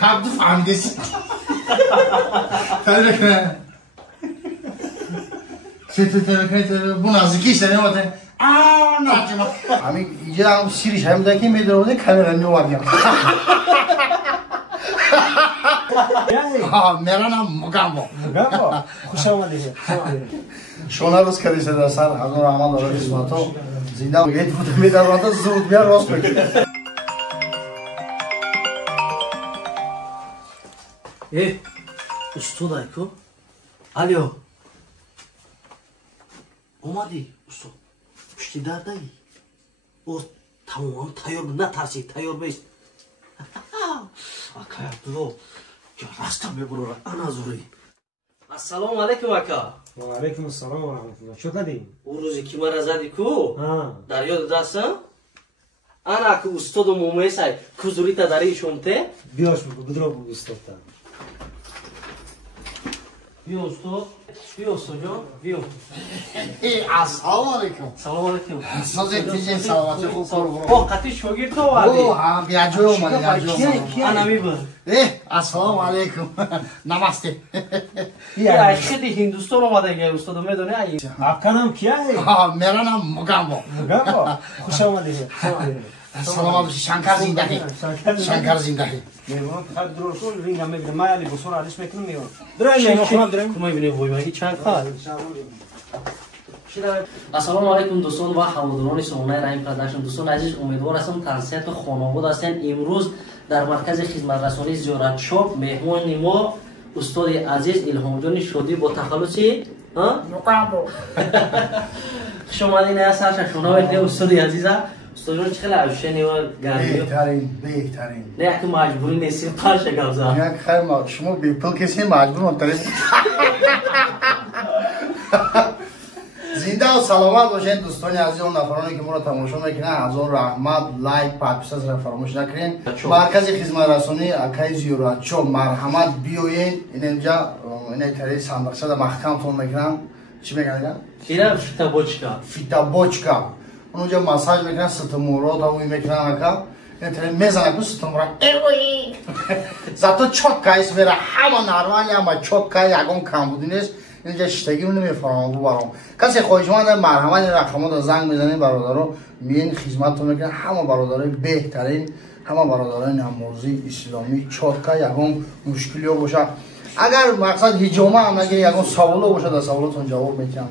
Kaptı fandesi. Tabii ki. Bu nazik işler ne var? Ne yapacağım? Abi icra siriş hem de kim bilir orada kamera ne var ya? मेरा नाम मुगामो खुश आमदीद शोना रोज करी से सर हजुर आमा लरो इसमातो जिंदा गेट फुट मेदा रता जरूरत बिया रोज पे ए उस्तो दाइको आलियो ओमादी उस्तो पुष्टिदार दाइ ओ थाउन थायोर ना थासी थायोर बेस आखा तो क्या रास्ता में बोल रहा आना जरूरी अस्सलाम वालेकुम आका वालेकुम अस्सलाम व रहमतुल्लाह चोकदी उरुजी किमारा जादी को हां दारियो दासा ana ku ustodo mumesai kuzurita dari shomte biyosh budro ustodta biyo ustod biyo sojo biyo assalomu alaykum assalomu alaykum so'z etdingiz salovati o qati shogird to wadi o ha biajo ana mibir assalomu alaykum namaste ya khidi hinduston omadanga ustodo medone ay आपका नाम क्या है मेरा नाम मुगामो मुगामो खुश आमदीद सलाम अलैकुम शंकर जिंदा है मेहमान खा द्रो को रिंग में मायाली बसोर आलिश में क्यों मेहमान द्रो खुमा draw kuma ibne boy magi chan kha assalomu alaykum do'ston va havodoroni sonai raim production do'ston aziz umidvor hastam tavsiyat xonobod ҳастанд имрӯз дар маркази хизматрасонӣ зиёратшоп меҳмони мо устоди азиз илҳомҷони шодӣ бо тахаллуси मुगामो хуш омадин саша шунавед устоди азиза устодҷон чӣ хела авшени ва гарми беҳтарин не яки маҷбурӣ нестем парша гавза як хайр шумо бепул киси маҷбур монтаред зинда ва саломат бошед дӯстони азиз он нафароне ки моро тамошо мекунанд ҳазор раҳмат лайк подписасро фаромӯш накунед маркази хизматрасонӣ акаи зиёратчо марҳамат биёед инҷа инатари сандуқчада маҳкамтон мекунанд чӣ мегӯяд ира фитабочка фитабочка онҷа массаж мекунанд ситмуро тавӣ мекунанд ака инатари мезанад ситмуро зато чоткаис вера ҳама нормали ҳама чотка ягон камбуди нест اینجا شتگی رو نمیفرامم برام کسی خواهشمند مرحمت رقمات زنگ میزنید برادرها میین خدمتتون میکنن همه برادرای بهترین همه برادرای نمازی اسلامی چاتکا یگان مشکلی باشه اگر مقصد هجومه هم نگه یگان سوال باشه در سوالاتون جواب میکنم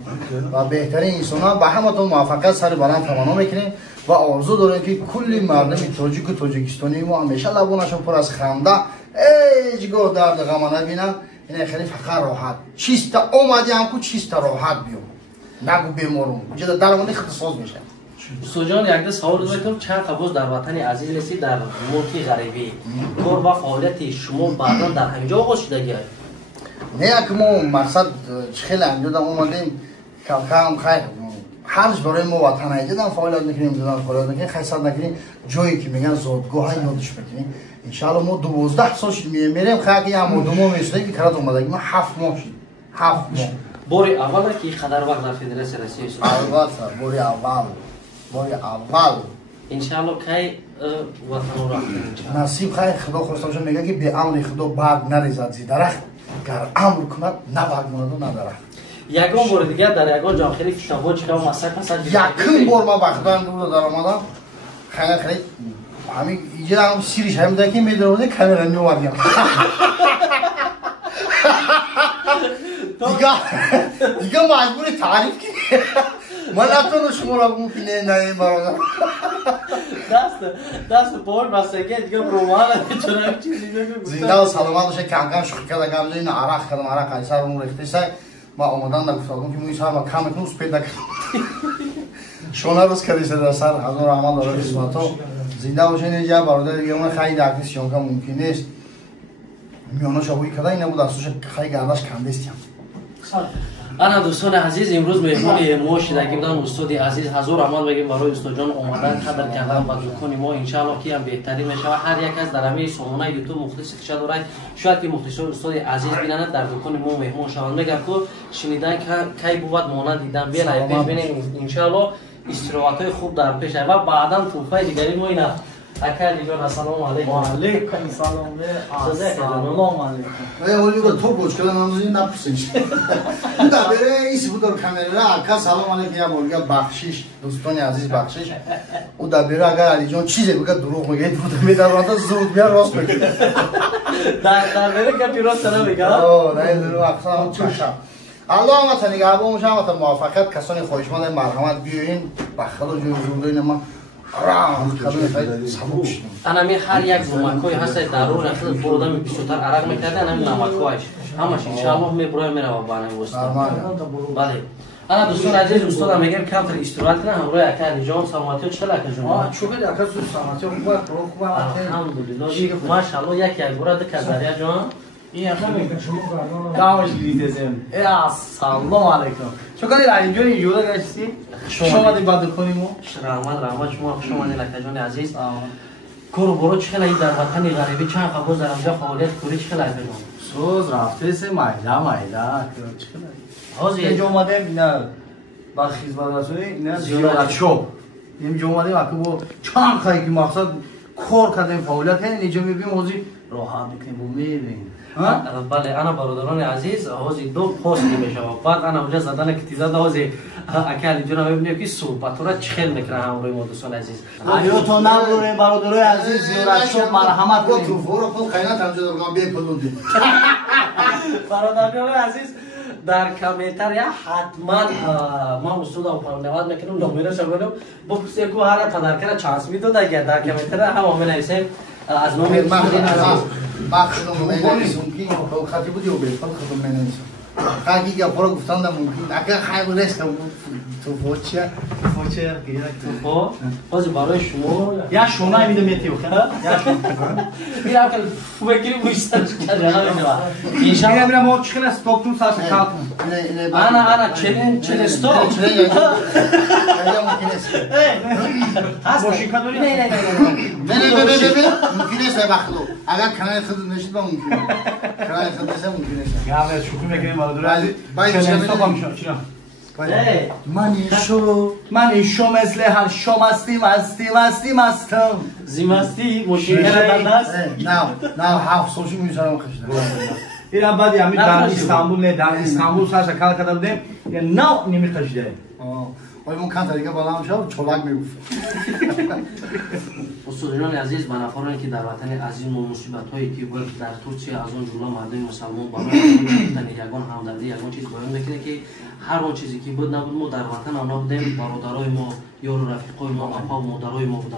و بهترین انسان به همتون موفقیت سر بلند تمنا میکنیم و آرزو داریم که کل مردم تاجیک و تاجیکستانی ما همیشه لبونشون پر از خنده هیچگاه درد غم نبینن این خیلی فقط راحت چیست اومدی هم کو چیست راحت بیام نگو بیمارم جدا درمون اختصاص میشه استاد یک سوال دارم چند قبض در وطن عزیز نیستی در ملک غریبی کار و فعالیت شما بعدا در همینجا آغاز شده نه یک ما مقصد خیلی همینجا اومدیم کم خیر هرج برای ما وطن ایجادم فعالیت میکنیم دادن فعالیت میکنیم خیصد نکنیم جایی که میگن زادگاه های یادش بکنیم انشالله ما 12 سال شد میریم خیلی هم دو ماه میشده که کرات اومدگی ما 7 ماه شد 7 ماه باری اول که خدر وقت در فدراسیون رسمی شد البته باری اول انشالله کی وطن رو نصیب خیر خدا خواستمش میگه که به امر خدا برگ نریزد زی درخت گر امر کند نه برگ ماند و نه درخت یگان بار دیگه در یگان جان خیلی کتابو چیکار مسک هست یکم بار ما بخدان دور در اومدم خیلی همین اینجا هم سیریش هم دکی میدونه کامرا میوردیم دیگه مجبور تعریف کنی من نتونم شما را بکنه نه برادر دست پاور بستگی دیگه رومان چرا چیزی نگو زنده و سلامت باشه کم شوخی کردم این عرق کردم عرق قیصر اون ریخته سه ما اومدن گفتم که موی سر ما کم کنوس پیدا کردم شونا روز کردی سر سر حضور رحمان داره خدمتو زنده باشین اینجا برادر دیگه من خیلی درکش شون که ممکن نیست میانه شوی کدا این نبود دستش خیلی گردش کنده استیم انا دوستان عزیز امروز مهمون ما شدگی بودن استاد عزیز حضور رحمان بگیم برای استاد جان اومدن قدر کردن با دکان ما ان شاء الله که هم بهترین میشه هر یک از در همه سامانه یوتیوب مختص کشد داره شاید که مختصر استاد عزیز ببینند در دکان ما مهمون شوند میگم که شنیدن کی بود مانند دیدن ببینید ان شاء الله استراحت خوب در پیش و بعدا توفای دیگری ما اینا اکا دیگه السلام علیکم. و علیکم سلام. السلام علیکم. ولی تو بوش کردن نمازی نپرسیش. داره ایسی بود در کامرا اکا سلام علیکم یا مولگا بخشش دوستان عزیز بخشش. او دبیره اگر علی جان چیزی بگه دروغ میگه تو میدارم زود میاد راست میگه. در بره که پیروز نمیگه. نه دروغ اصلا چشم. الله ما تنیگه با مشام تا موافقت کسانی خوشمند مرحمت بیاین بخدا جو زودین ما رام خدمت سبوک انا می هر یک زمکوی هست در رو رفت بودم بیشتر عرق میکرده انا نمکویش همش ان شاء الله می برای میره بانه وسط بله انا دوستان عزیز استاد میگم کمتر اشتراک کنه همراه اکا جان سلامتی چه لکه جان چوبه اکا سلامتی خوب الحمدلله ماشاءالله یک گورد کزاریا جان این کامش گریتزم. السلام علیکم. چیکار اینجا اینجوری گشتی؟ شما دی بعد کنیم. رحمت شما خوش اومدید لکجان عزیز. کورو برو چخلا این در وطن غریبی چند خبر در اونجا فعالیت کوری چخلا بگم. سوز رفته سه مایلا چخلا. حاضر اینجا اومدیم اینا با خدمت رسولی اینا زیارت شو. اینجا اومدیم اكو چند خواهی که مقصد کار کردیم فعالیت کردیم اینجا میبینیم حاضر راحت میکنیم و میبینیم. بله انا برادران عزیز حاضر دو پست میشه بعد انا اونجا زدن کتیزه حاضر اکل جناب ببینیم که صحبت را چخل میکنه همراه ما دوستان عزیز آیا تو نبره برادرای عزیز زیارت شو مرحمت کنید تو فورا پول قینات همجا درگام بیا پلوندی برادران عزیز در کامنتر یا حتما ما استاد او پرونواد میکنم نمره شغلم بپرسید کو هر قدر کنه چانس میداد اگر در کامنتر هم بنویسیم از نوع مخدوم مینویسم که خطیب دیو بیت خطیب مینویسم خاکی که پرو گفتن دا ممکن اگر خیلی ریسک تو فوچه تو باز برای شما یا شما میدم میتیو یا شما میرم که فکری بیشتر کرده نمیدونم ان شاء الله میرم ما چخل استوکتون ساس کالکم انا چلن استوک یا ممکن است هست موشیکا داری نه ممکن است بخلو اگر کانال خود نشید با ممکن کانال خود نشه ممکن است یا من شکر میکنم برادر چلن استوک هم چرا من شو مثل هر شو مستم زیمستی مشکل دست نه هفت سوشی میشارم خشته اینا بعد همین در استانبول ساش کار کردم دیم یا نه نمیخشده ولی من کانت دیگه بالا میشم چلاک میگفت استادان عزیز من افرادی که در وطن عظیم و مصیبت‌هایی که بود در ترکیه از اون جمله مردم مسلمان برای گفتن یگان همدردی یگان چیز بیان میکنه که هر اون چیزی که بود نبود ما در وطن آنها بودیم برادرای ما یار و رفیقای ما آقا و مادرای ما بودن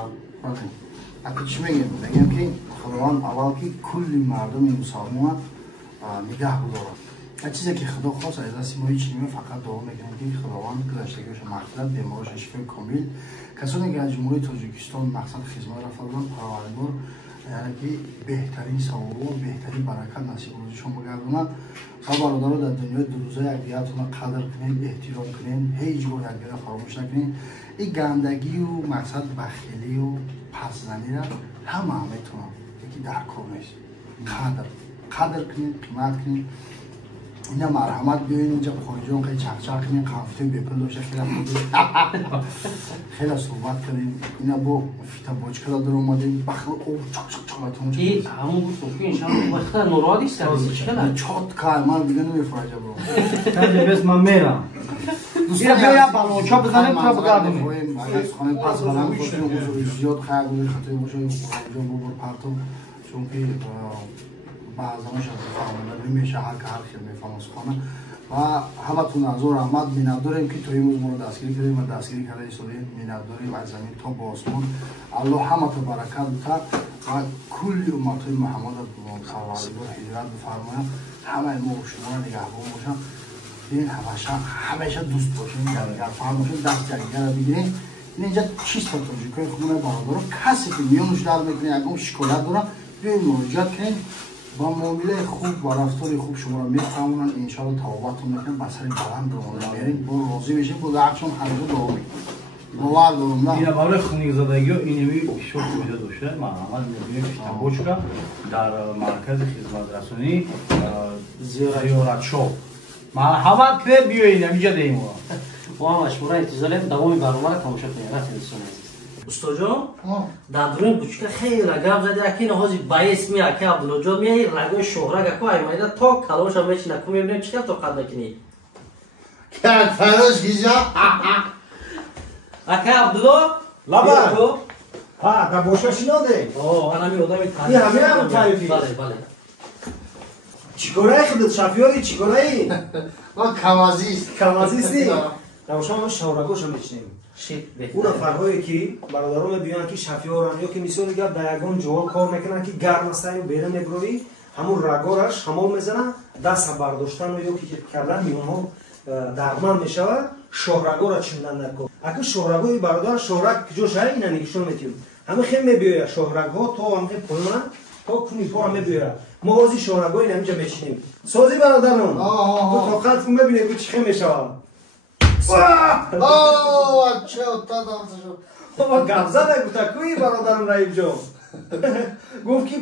اگه چی میگم که خداوند اول که کل مردم مسلمان نگاه بداره چیزی که خدا خواست از دست ما هیچ نمیشه فقط دعا میکنیم که خداوند گذشتگیش مغفرت بیمارش شفای کامل کسانی که از جمهوری تاجیکستان مقصد خدمت رفتن پروردگار یعنی که بهترین ثواب و بهترین برکت نصیب روزشون بگردونه و برادران در دنیای دو روزه یکدیگرتون قدر کنین احترام کنین هیچ گونه یکدیگر فراموش نکنین این گندگی و مقصد بخیلی و پس‌زنی را همه میتونن یکی در کار نیست قدر کنین قیمت کنین اینا مرحمت بیاین اینجا خارجون خیلی چخچخ کنین قفته بپل داشته خیلی صحبت کنین اینا با فیتا باجکلا در اومدیم بخل او چاکتون این همون بود که انشاءالله وقتا نورادی سرویس چکلا چات کار من دیگه نمیفرجه برو تازه بس من میرم اینا بیا بالون چا بزنیم تو بگردیم از خانه پس بلند کنیم حضور زیاد خیلی خاطر باشه اونجا ببر پرتو چون که بعضا شب فهمیدن نمیشه هر که هر خیلی میفهمه خانه و همتون از او رحمت مینت داریم که توی امروز ما رو دستگیری کردیم و دستگیری کرده ایستادیم مینت داریم از زمین تا با آسمان الله همتون برکت بده و کل امتهای محمد پروردگار هدایت بفرماید همه ما و شما نگهبان باشن این همیشه دوست باشین یکدیگر فرماشین دست یکدیگر رو بگیرین اینجا چیست تا تاجیکای خونه برادر کسی که میانش در میکنه اگه شکایت دارن بیاین مراجعت کنین با معامله خوب و رفتار خوب شما را میفهمونن انشاءالله توبتون میکنن بسر بلند رو میارین با راضی بشین با درچون هرگاه دعا میکنن باور دارم نه این برای خونی زدگی و اینمی شوک وجود داشته مرحمت میبینیم پیشتنبوچکا در مرکز خدمت رسانی زیارت شو مرحمت کرد بیایید اینجا دهیم و هم اشموره انتظاریم دوام برنامه را تماشا کنید استاجان در درون بچه خیلی رگاب زده اکی نهازی باعث می اکی عبدالله جان میای رگای شهرک اکو ایمایده تا کلاوش هم میچینه کمی ببینیم چیکار تو قد نکنی کرد فراش گیجا اکی عبدالله لبن ها دا بوشا شناده انا می آدمی تعریف این همه هم تعریفی بله بله چیکاره خودت شفیاری چیکاره ما کمازیست کمازیستی نوشا ما شورگوشو میچنیم شیت اون فرهایی که برادران بیان که شفیارن یا که مثلا میگه در یگان جوال کار میکنن که گرم است و بیرون میگروی همون رگارش همون میزنن دست برداشتن و یا که کردن میونها درمان میشه شهرگو را چندن نکن اگه شهرگوی برادر شهرگ جوش های اینا نگیشون میتیم همه خیلی میبیاید شهرگو تا همه پایمان تا کنی پا هم میبیاید ما وزی شهرگوی اینجا میشینیم سازی برادران تو طاقت کن ببینید که چی خیلی میشه چه افتاد بابا گپ زد گفت کوی برادرم رایب جان گفت که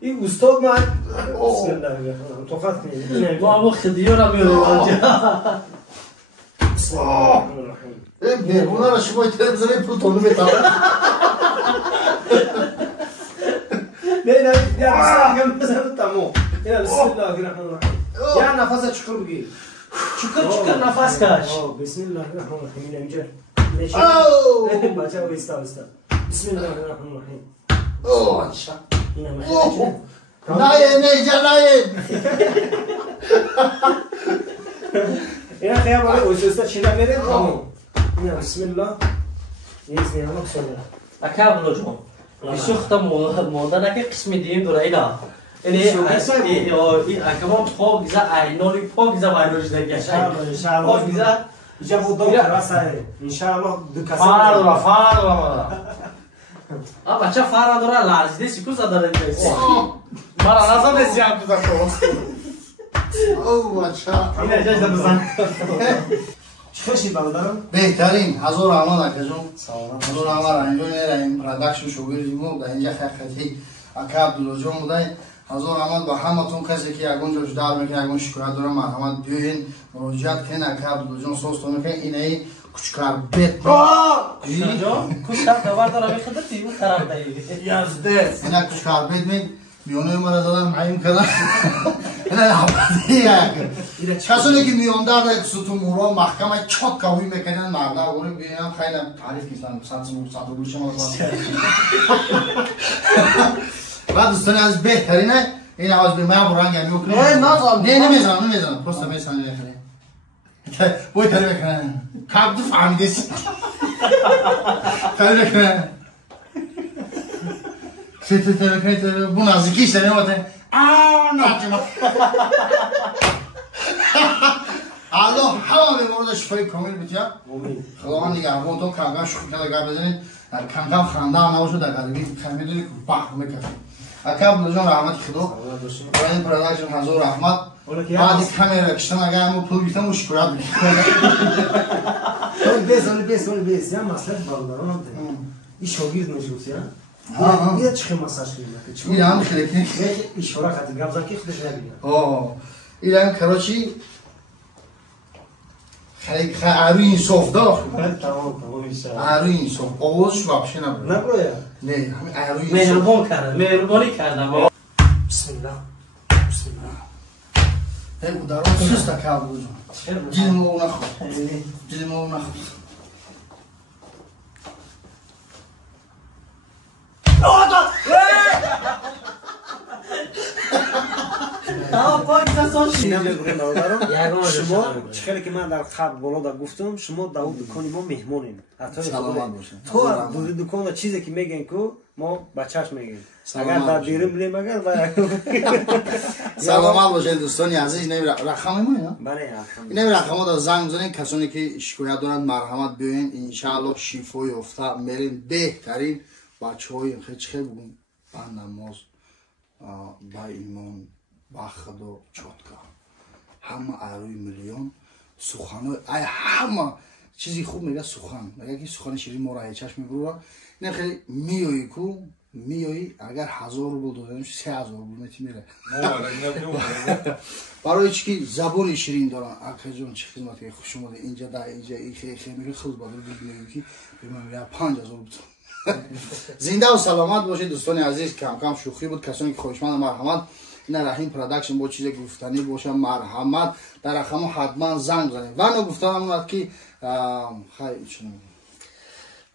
این استاد من بسم الله الرحمن طاقت کنید ما وقت دیو میاد بسم الله الرحمن بیرونه را شما تلویزیون پروتونو میتونه نه یا بسم الله تمام یا بسم الله الرحمن الرحیم یا نفس چکر بگیر چکر نفس کش بسم الله الرحمن الرحیم اینجا بچه ویستا بسم الله الرحمن الرحیم نه اینجا نه اینا خیلی باید اوشسته چیده میره اینا بسم الله نیست نیست بسم الله اکا عبدالله جان بسیخت مادر نکه قسم دیم دوره اینا این اکمان پاگیزه اینالی پاگیزه ویروش دنگشه پاگیزه اینجا بود دو کراسه انشاءالله دو کسی فرد بچه فرد داره لرزیده سیکوزه داره مرا نظر نیستی هم تو داشته او بچه این اجازه بزن چخشی برادرم؟ بهترین هزار رحمت اکجون هزار رحمت اینجا این پروداکشن شوگیریمو در اینجا خیلی اکا عبدالله جان بوده هزار رحمت با همتون کسی که یگون جوش دار میکنه یگون شکایت داره مرحمت بیاین مراجعت کن اکا عبدالله جان سوست میکنه اینه کوچکار بیت جان کوچکار دوبار داره میخواد تیمو خراب دهی یزده اینا کوچکار بیت می میونه مرا دادن معیم کردن اینا نبودیه کسانی که میوندار در ستون مورا محکمه چاک کاوی میکنن مردا اوری بیان خیلی تعریف کردن صد رو شما بعد دوستان از بهترینه این آواز به من برنگ میکنه نه نمیزنم پست میزنم بوی تری بکنن کابدو فهمیدیس تری بکنن تری بکنن bu nazik işleri var de ne yapacağım Allah hamı orada şifayı kamil bitiyor خداوند نگهبان تو کانگا شکر لگا بزنید کانگا خاندان نباشه در قلبی میدونی که باه میکنه اکاب جان رحمت خدا و این پروداکشن حضور رحمت بعد کامera کشتن اگر همون پول بیتم شکرات میکنه بیس یا مسئله بالداران این شاگرد نشوت یا یه چه مساج میکنه این هم خیلی که اشاره کرد گفت که خودش نبینه این کراچی خیلی عروی صوف دار تمام میشه عروی صوف آوازش واپسی نبود نبرویا نه همین عروی مهربان کرده مهربانی کردم بسم الله بسم الله این بوداران سوستا کابو جان جلمو نخود جلمو نخود شما چخیلی که من در خب بالا در گفتم شما در دکانی ما مهمونیم سلامت باشین تو دکان چیزی که میگن که ما بچهش میگیم اگر در بیرون بلیم اگر سلامت باشین دوستانی عزیز این رقم ما بله این رقم در زنگ بزنین کسانی که شکایت دارند مرحمت بیاین انشاءالله شفای یافته میرین بهترین بچهای خیلی بگم با نماز با ایمان با خدا چوتکا همه عروی میلیون سخنای همه چیزی خوب میگه سخن میگه که سخن شیرین ما را چشم میبره نه خیلی میایی کو میایی اگر 1000 روبل دادنش 3000 روبل میره برای چی زبان شیرین دارن اکا جان چه خدمتی خوش اومده اینجا در اینجا این خیلی میگه خود بدل میگه که به من میگه 5000 روبل زنده و سلامت باشید دوستان عزیز. کم کم شوخی بود. کسانی که خوشمند مرحمت این رحیم پروداکشن با چیز گفتنی باشه مرحمت در رقم حتما زنگ بزنید. و نو گفتم اومد که خیلی چی نمیگم.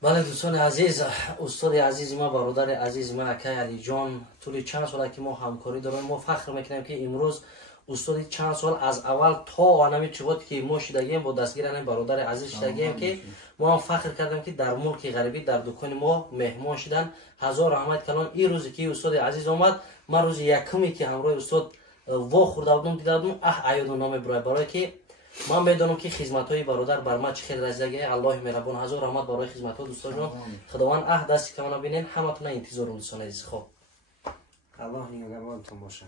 بله دوستان عزیز، استاد عزیز ما، برادر عزیز ما اکای علی جان، طول چند سال که ما همکاری داریم، ما فخر میکنیم که امروز استاد چند سال از اول تا آنمی چوبات که ما شدگیم با دستگیران برادر عزیز شدگیم که ما هم فخر کردیم که در ملک غربی در دکان ما مهمان شدن. هزار رحمت کلان. این روزی که استاد عزیز آمد، من روز یکمی که همراه استاد وا خورده بودم دیده بودم عیاد نام برای که من بدونم که خدمت‌های برادر بر ما چه خیلی رسیده. الله مهربان. هزار رحمت برای خدمت‌ها دوستان جان. خداوند دست که منو ببینین. همتون انتظار دوستان عزیز. خب الله نگهبانتون باشه.